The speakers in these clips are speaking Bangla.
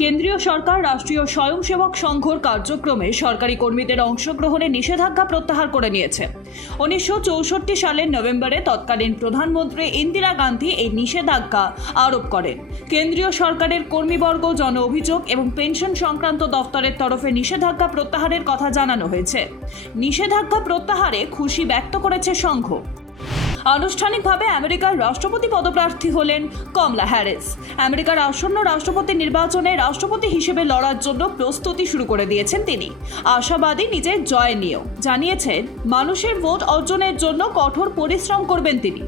কেন্দ্রীয় সরকার, রাষ্ট্রীয় স্বয়ংসেবক সংঘর কার্যক্রমে সরকারি কর্মীদের অংশগ্রহণে নিষেধাজ্ঞা প্রত্যাহার করে নিয়েছে। উনিশশো চৌষট্টি সালের নভেম্বরে তৎকালীন প্রধানমন্ত্রী ইন্দিরা গান্ধী এই নিষেধাজ্ঞা আরোপ করেন। কেন্দ্রীয় সরকারের কর্মীবর্গ, জন অভিযোগ এবং পেনশন সংক্রান্ত দফতরের তরফে নিষেধাজ্ঞা প্রত্যাহারের কথা জানানো হয়েছে। নিষেধাজ্ঞা প্রত্যাহারে খুশি ব্যক্ত করেছে সংঘ। আনুষ্ঠানিকভাবে আমেরিকার রাষ্ট্রপতি পদপ্রার্থী হলেন কমলা হ্যারিস। আমেরিকার আসন্ন রাষ্ট্রপতি নির্বাচনে রাষ্ট্রপতি হিসেবে লড়ার জন্য প্রস্তুতি শুরু করে দিয়েছেন তিনি। আশাবাদী নিজের জয় নিয়েও। জানিয়েছেন, মানুষের ভোট অর্জনের জন্য কঠোর পরিশ্রম করবেন তিনি।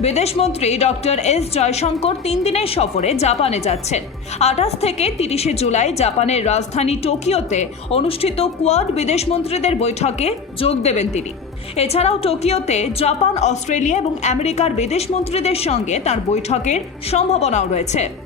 বিদেশমন্ত্রী ডক্টর এস জয়শঙ্কর তিন দিনের সফরে জাপানে যাচ্ছেন। আঠাশ থেকে তিরিশে জুলাই জাপানের রাজধানী টোকিওতে অনুষ্ঠিত কোয়াড বিদেশমন্ত্রীদের বৈঠকে যোগ দেবেন তিনি। এছাড়াও টোকিওতে জাপান, অস্ট্রেলিয়া এবং আমেরিকার বিদেশমন্ত্রীদের সঙ্গে তার বৈঠকের সম্ভাবনাও রয়েছে।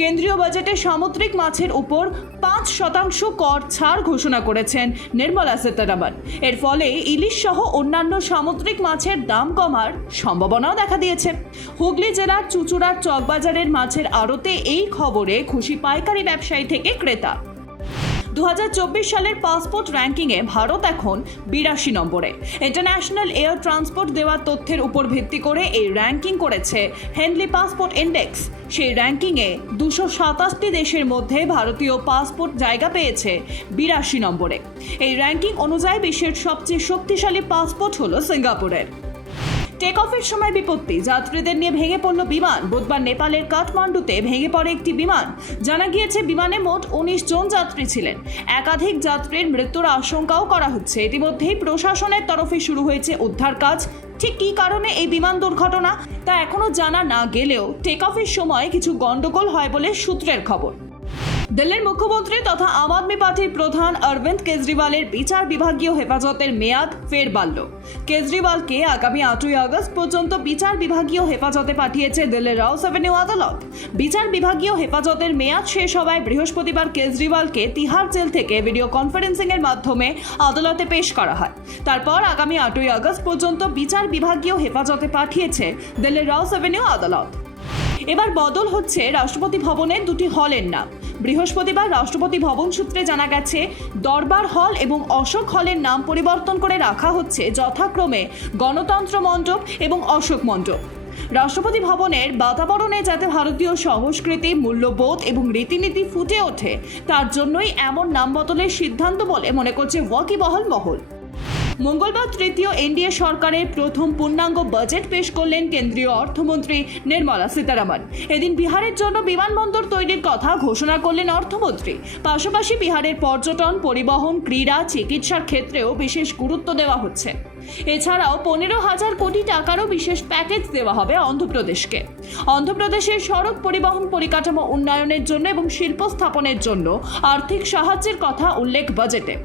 কেন্দ্রীয় বাজেটে সামুদ্রিক মাছের উপর পাঁচ শতাংশ কর ছাড় ঘোষণা করেছেন নির্মলা সীতারামন। এর ফলে ইলিশ সহ অন্যান্য সামুদ্রিক মাছের দাম কমার সম্ভাবনাও দেখা দিয়েছে। হুগলি জেলার চুচুড়ার চকবাজারের মাছের আড়তে এই খবরে খুশি পাইকারি ব্যবসায়ী থেকে ক্রেতা। দু হাজার চব্বিশ সালের পাসপোর্ট র্যাঙ্কিংয়ে ভারত এখন বিরাশি নম্বরে। ইন্টারন্যাশনাল এয়ার ট্রান্সপোর্ট দেওয়ার তথ্যের উপর ভিত্তি করে এই র্যাঙ্কিং করেছে হেনলি পাসপোর্ট ইন্ডেক্স। সেই র্যাঙ্কিংয়ে দুশো সাতাশটি দেশের মধ্যে ভারতীয় পাসপোর্ট জায়গা পেয়েছে বিরাশি নম্বরে। এই র্যাঙ্কিং অনুযায়ী বিশ্বের সবচেয়ে শক্তিশালী পাসপোর্ট হলো সিঙ্গাপুরের। টেক অফের সময় বিপত্তি। যাত্রীদের নিয়ে ভেঙে পড়ল বিমান। বুধবার নেপালের কাঠমান্ডুতে ভেঙে পড়ে একটি বিমান। জানা গিয়েছে, বিমানে মোট উনিশ জন যাত্রী ছিলেন। একাধিক যাত্রীর মৃত্যুর আশঙ্কাও করা হচ্ছে। ইতিমধ্যেই প্রশাসনের তরফে শুরু হয়েছে উদ্ধার কাজ। ঠিক কী কারণে এই বিমান দুর্ঘটনা, তা এখনও জানা না গেলেও টেক অফের সময় কিছু গন্ডগোল হয় বলে সূত্রের খবর। দিল্লির মুখ্যমন্ত্রী তথা আম আদমি পার্টির প্রধান অরবিন্দ কেজরিওয়ালের বিচার বিভাগীয় হেফাজতের মেয়াদ ফের বাড়ল। কেজরিওয়ালকে আগামী আটই আগস্ট পর্যন্ত বিচার বিভাগীয় হেফাজতে পাঠিয়েছে দিল্লির রাউস অ্যাভিনিউ আদালত। বিচার বিভাগীয় হেফাজতের মেয়াদ শেষ হওয়ায় বৃহস্পতিবার কেজরিওয়ালকে তিহার জেল থেকে ভিডিও কনফারেন্সিং এর মাধ্যমে আদালতে পেশ করা হয়। তারপর আগামী আটই আগস্ট পর্যন্ত বিচার বিভাগীয় হেফাজতে পাঠিয়েছে দিল্লির রাউস অ্যাভিনিউ আদালত। এবার বদল হচ্ছে রাষ্ট্রপতি ভবনের দুটি হলের নাম। বৃহস্পতিবার রাষ্ট্রপতি ভবন সূত্রে জানা গেছে, দরবার হল এবং অশোক হলের নাম পরিবর্তন করে রাখা হচ্ছে যথাক্রমে গণতন্ত্র মণ্ডপ এবং অশোক মণ্ডপ। রাষ্ট্রপতি ভবনের বাতাবরণে যাতে ভারতীয় সংস্কৃতি, মূল্যবোধ এবং রীতিনীতি ফুটে ওঠে, তার জন্যই এমন নাম বদলের সিদ্ধান্ত বলে মনে করছে ওয়াকিবহল মহল। মঙ্গলবার তৃতীয় এনডিএ সরকারের প্রথম পূর্ণাঙ্গ বাজেট পেশ করলেন কেন্দ্রীয় অর্থমন্ত্রী নির্মলা সীতারামন। এদিন বিহারের জন্য বিমানবন্দর তৈরির কথা ঘোষণা করলেন অর্থমন্ত্রী। পাশাপাশি বিহারের পর্যটন, পরিবহন, ক্রীড়া, চিকিৎসার ক্ষেত্রেও বিশেষ গুরুত্ব দেওয়া হচ্ছে। এছাড়াও পনেরো হাজার কোটি টাকারও বিশেষ প্যাকেজ দেওয়া হবে অন্ধ্রপ্রদেশকে। অন্ধ্রপ্রদেশের সড়ক পরিবহন পরিকাঠামো উন্নয়নের জন্য এবং শিল্প স্থাপনের জন্য আর্থিক সাহায্যের কথা উল্লেখ বাজেটে।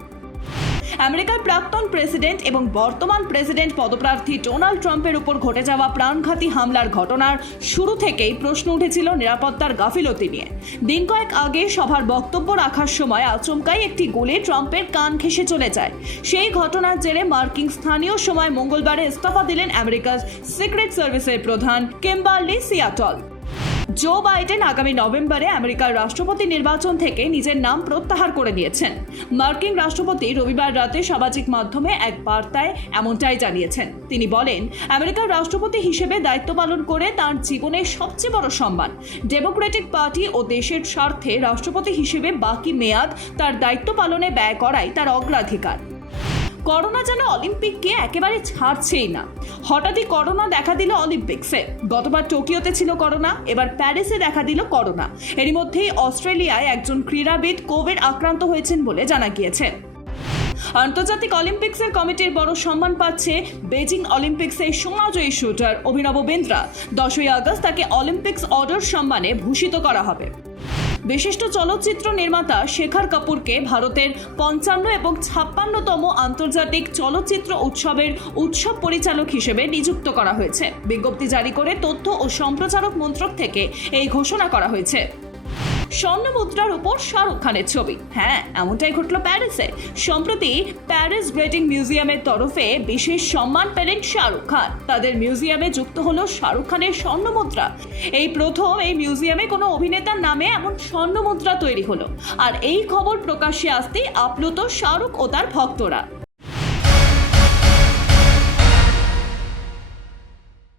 আমেরিকার প্রাক্তন প্রেসিডেন্ট এবং বর্তমান প্রেসিডেন্ট পদপ্রার্থী ডোনাল্ড ট্রাম্পের উপর ঘটে যাওয়া প্রাণঘাতী হামলার ঘটনার শুরু থেকেই প্রশ্ন উঠেছিল নিরাপত্তার গাফিলতি নিয়ে। দিন কয়েক আগে সভার বক্তব্য রাখার সময় আচমকাই একটি গুলি ট্রাম্পের কান ঘেঁষে চলে যায়। সেই ঘটনার জেরে মার্কিন স্থানীয় সময় মঙ্গলবারে ইস্তফা দিলেন আমেরিকার সিক্রেট সার্ভিসের প্রধান কেম্বার্লি সিয়াটল। জো বাইডেন আগামী নভেম্বরে আমেরিকার রাষ্ট্রপতি নির্বাচন থেকে নিজের নাম প্রত্যাহার করে নিয়েছেন মার্কিন রাষ্ট্রপতি রবিবার রাতে সামাজিক মাধ্যমে এক বার্তায় এমনটাই জানিয়েছেন। তিনি বলেন, আমেরিকার রাষ্ট্রপতি হিসেবে দায়িত্ব পালন করে তার জীবনের সবচেয়ে বড় সম্মান। ডেমোক্রেটিক পার্টি ও দেশের স্বার্থে রাষ্ট্রপতি হিসেবে বাকি মেয়াদ তার দায়িত্ব পালনে ব্যয় করাই তার অগ্রাধিকার। করোনা যেন অলিম্পিককে একেবারে ছাড়ছেই না। হঠাৎই করোনা দেখা দিল অলিম্পিক্সে। গতবার টোকিওতে ছিল করোনা, এবার প্যারিসে দেখা দিল করোনা। এরই মধ্যেই অস্ট্রেলিয়ায় একজন ক্রীড়াবিদ কোভিড আক্রান্ত হয়েছেন বলে জানা গিয়েছে। আন্তর্জাতিক অলিম্পিক্সের কমিটির বড় সম্মান পাচ্ছে বেজিং অলিম্পিক্সের সোনাজয়ী শুটার অভিনব বেন্দ্রা। দশই আগস্ট তাকে অলিম্পিক্স অর্ডার সম্মানে ভূষিত করা হবে। বিশিষ্ট চলচ্চিত্র নির্মাতা শেখর কাপুরকে ভারতের পঞ্চান্ন এবং ছাপ্পান্নতম আন্তর্জাতিক চলচ্চিত্র উৎসবের উৎসব পরিচালক হিসেবে নিযুক্ত করা হয়েছে। বিজ্ঞপ্তি জারি করে তথ্য ও সম্প্রচারক মন্ত্রক থেকে এই ঘোষণা করা হয়েছে। স্বর্ণ মুদ্রার উপর শাহরুখ খানের ছবি। হ্যাঁ এমনটাই ঘটলো প্যারিসে। সম্প্রতি প্যারিস গ্রেটিং মিউজিয়ামের তরফে বিশেষ সম্মান পেলেন শাহরুখ খান। তাদের মিউজিয়ামে যুক্ত হলো শাহরুখ খানের স্বর্ণ মুদ্রা। এই প্রথম এই মিউজিয়ামে কোনো অভিনেতার নামে এমন স্বর্ণ মুদ্রা তৈরি হলো। আর এই খবর প্রকাশ্যে আসতেই আপ্লুত শাহরুখ ও তার ভক্তরা।